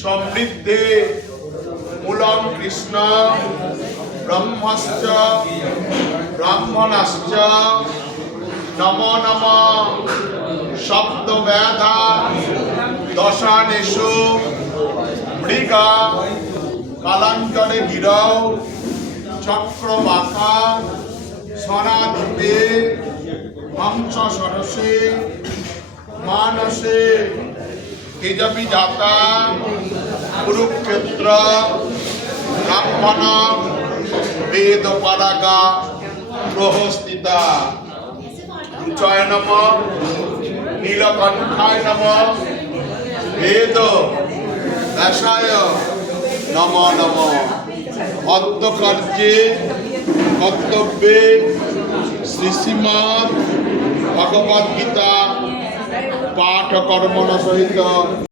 সমৃদ্ধে মূলং কৃষ্ণ ব্রহ্মশ্চ ব্রাহ্মণশ্চ নমো নমঃ শব্দবেধা দশানেষু মৃগা কালাঞ্জলে গিরৌ চক্রবাকা স্বরাদ্বীপে হংস সরসে মানসে তেজবি জাতা কুরুক্ষেত্র ব্রাহ্মণ বেদ পরাগা প্রহস্তিতা রুচয় নমঃ নীলকণ্ঠায় নমঃ বেদ ব্যাসায় নমো নমঃ অদ্যকার্যে কর্তব্যে শ্রীশ্রীমদ্ ভগবদ্গীতা পাঠ কর্মণ সহিত